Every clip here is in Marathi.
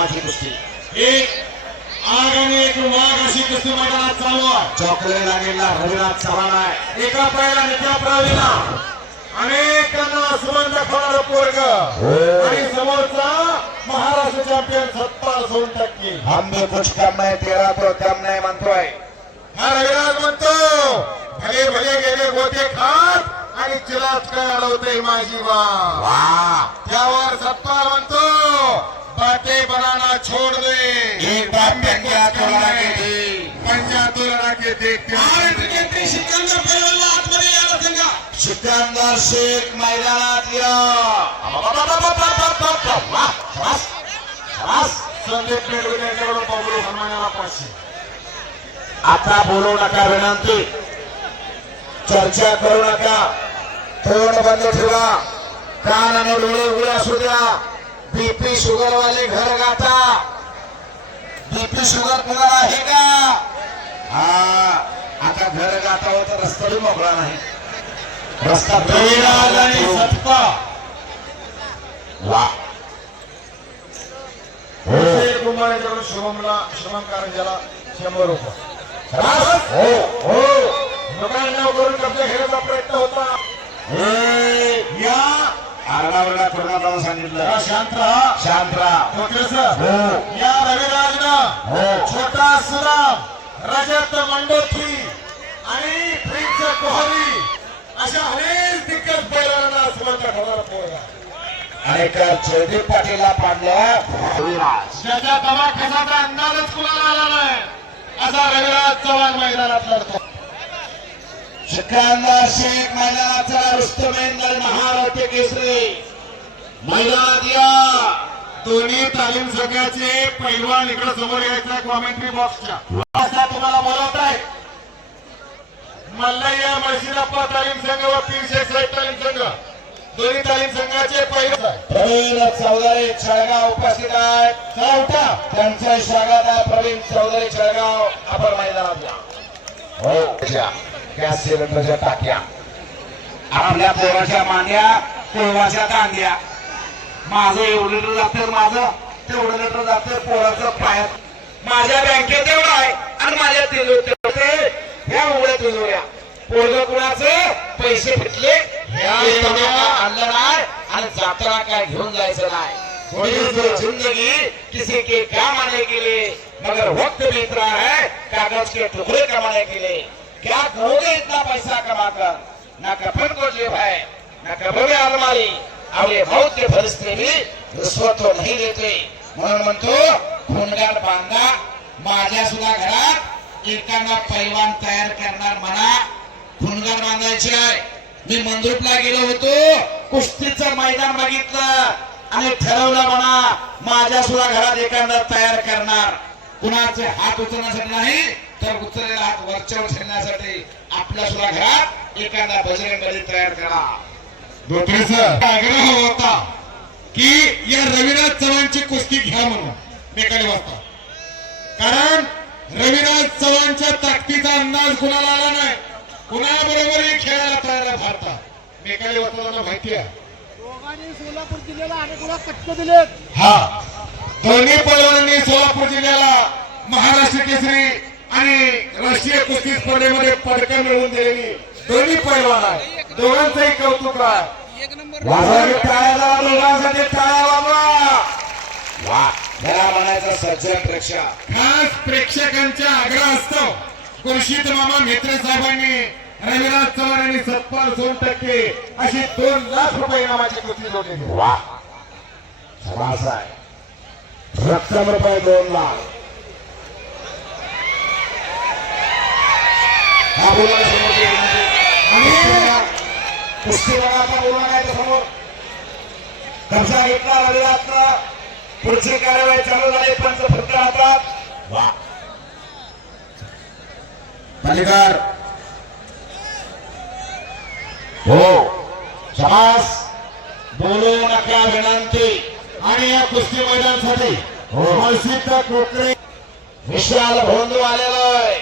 नावाची कुस्ती एक आगामी एक वाघ अशी कुस्ती मैदानात चालू आहे. चॉकलेट लागेला रविराज चव्हाण आहे. एका पायाला नित्या प्रवीणा अनेकांना सुगंध खाणारं पोरग आणि समोरचा महाराष्ट्र चॅम्पियन 70-60%. हम भी कुछ कम नहीं तेरा तो कम नहीं म्हणतोय. हा रविराज म्हणतो भले भले गेले गोते खात आणि चिलाच काय अडवते माझी वाह त्यावर सत्पाल म्हणतो बाते बनाना छोड़ दे एक बार पंजा तोला के दी पंजा तुलना के देखते सिकंदर पहिलवानला आतमध्ये यायला सांगा. सिकंदर शेख मैदानात या. संदीप पेडवे यांच्याकडून बबलू हनुमानाला 500. आता बोलू नका विनंती चर्चा करू नका तोंड बंद ठेवा कान आणि डोळे उघडे असू द्या. बीपी शुगर वाले घर गाठा. बीपी शुगर कुणाला आहे का? हा आता घर गाठावं तर रस्ता मोकळा नाही. रस्ता रविराज आणि सत्ता वा कुमार यांच्याकडून श्रमण कारंजाला 100 रुपये. हो हो लोकांना करून कब्जा घेण्याचा प्रयत्न होता. या आरडाओरडा करू नका सांगितलं. शांत राहा शांत राहा. हो या रविराजनं हो छोटा सुराम रजत मंडोत्री आणि प्रिन्स कोहली अशा अनेक दिग्गज बैलांना सुगंध खाणारा पोरगा आणि जयदीप पाटीलला पाडलं रविराज. ज्याच्या दवाखान्याचा अंदाजच कुणाला आला नाही असा रविराज चव्हाण मैदानात लढतो. सिकंदर शेख मैदानाचा रुस्तमेंद्र महारथी केसरी मैदानात या. दोन्ही तालीम संघाचे पैलवान इकडे समोर यायचा कॉमेंट्री बॉक्सच्या असा तुम्हाला बोलवत आहे. मल्लय्या मळशिरप्पा तालीम संघ व पीरशेठ तालीम संघ दोन्ही तालीम संघाचे पैलवान प्रवीण चौधरी छळगाव उपस्थित आहेत. चौथा त्यांचे स्वागत आहे. प्रवीण चौधरी छळगाव आपण मैदानात या. हो गॅस सिलेंडरच्या टाक्या आपल्या पोराच्या मांड्या कोळवाच्या दांड्या. माझं एवढं लिटर जातं माझं तेवढं लिटर जातं पोराचं पायात. माझ्या बँकेत एवढं आहे आणि माझ्या ह्या उघड्या तिजोऱ्या पोरग कुणाचं पैसे भेटले आणलं नाही आणि जात्रा काय घेऊन जायचं नाही. जिंदगी किसी के काम आने के लिए मगर वक्त बीत रहा है कागज के टुकड़े कमाने के लिए. क्या करोगे इतना पैसा कमाकर? ना कफन को जेब है ना कब्र अलमारी. अवले मौत के फरिश्ते भी रिश्वत तो नहीं देते. म्हणून म्हणतो खूनगार बांधा. माझ्या सुद्धा घरात एकांना पैलवान तयार करणार म्हणा. खूनगार बांधायचे आहे. मी मंद्रुपला गेलो होतो कुस्तीचं मैदान बघितलं आणि ठरवलं म्हणा माझ्या सुद्धा घरात एखादा तयार करणार. कुणाचे हात उचलण्यासाठी नाही तर उचललेला हात वरच्यावर ठेवण्यासाठी आपल्या सुद्धा घरात एखादा बजरंगबली तयार करा. धोत्रेचा आग्रह होता की या रविराज चव्हाणची कुस्ती घ्या म्हणून मेकाली वाजता. कारण रविराज चव्हाणच्या ताकदीचा अंदाज कुणाला आला नाही. कुणाबरोबरही खेळायला तयार आहे भारतात. मेकाली वाजताना माहिती आहे दोघांनी सोलापूर जिल्ह्याला अनेक वेळा कटक दिलेत. हा दोन्ही पैलवानांनी सोलापूर जिल्ह्याला महाराष्ट्र केसरी आणि राष्ट्रीय कुस्ती स्पर्धेमध्ये पदकं मिळवून दिलेली दोन्ही पैलवान आहे. दोघांचंही कौतुक आहे. एक नंबर दोघांसाठी टाळ्या बाबा. वा त्याला म्हणायचं सज्जन प्रेक्षक. खास प्रेक्षकांचा आग्रह असतो. खुर्शीद मामा म्हेत्रे साहेबांनी रविराज चव्हाण आणि सत्पाल 60% अशी 2 लाख रुपये इनामाची कुस्ती जोडलेली. वा समास आहे. रक्कम रुपये 2 लाख. हा बोला कुस्ती बघा बोलला नाही तर समोर कब्जा घेतला रविराजचा. पुढची कार्यवाही चालू झाली. पंच फक्त हातात. वा मल्लिकार हो समास बोलू नका विनंती. आणि या कुस्ती मैदानासाठी मळशीत कोकरे विशाल भोंदू आलेलो आहे.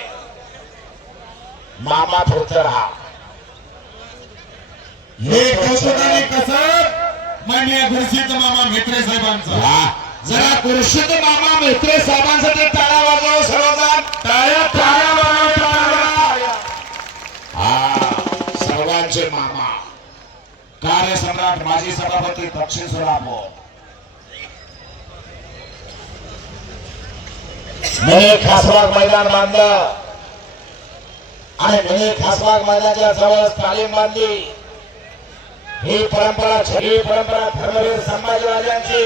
मामा थोडं राहा. हे कौतुकाने कसं मान्य खुर्शीद मामा म्हेत्रे साहेबांचा. वा जरा पुरुषोत्तम मामा मेत्रे साहेबांसाठी टाळ्या वाजवा सर्वजण. टाळ्या टाळ्या वाजवा, टाळ्या. हा सर्वांचे मामा कार्यसम्राट माजी सभापती दक्षिण सोलापूर. मिनी खासबाग मैदान बांधलं आणि मिनी खासबाग मैदानाच्या जवळ तालीम बांधली. ही परंपरा धर्मवीर संभाजीराजांची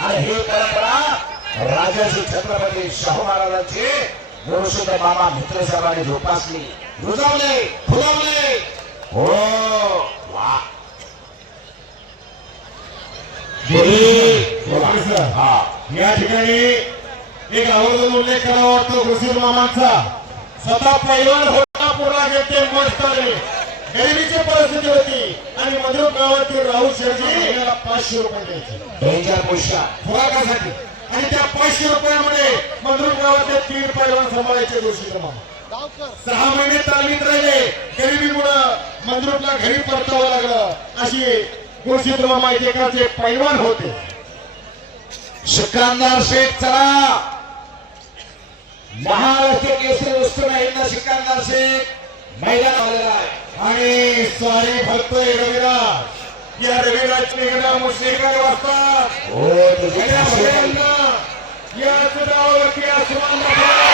आणि ही परंपरा राजर्षी छत्रपती शाहू महाराजांची पुरुषोत्तम मामा मित्र साहेबांनी जोपासली, रुजवले, फुलवले. हो वा हा या ठिकाणी एक आवर्जून उल्लेख करावा वाटतो खुर्शीद मामांचा. स्वतः पैलवान होता पूर्णा घेते मस्त आले. गरिबीची परिस्थिती होती आणि मधुर गावातील राहुल शेरजी 500 रुपये द्यायचे डेंजर पोषा खुराकासाठी आणि त्या 500 रुपयामध्ये मंद्रुप गावाचे 3 पैलवान सांभाळायचे खुर्शीद मामा. गावकर 6 महिने तालमीत राहिले. गरिबीमुळं मंद्रुपला घरी परतावं लागलं. अशी खुर्शीद मामा एकेकाचे पैलवान होते. सिकंदर शेख चला महाराष्ट्र केसरी वस्तू नाही ना. सिकंदर शेख मैदान आलेला आहे आणि स्वारी भरतोय रविराज. या रविराज निघणं मुश्रीकडे वाजतात. हो तुझी याच गावावरती आसमान दाखवला.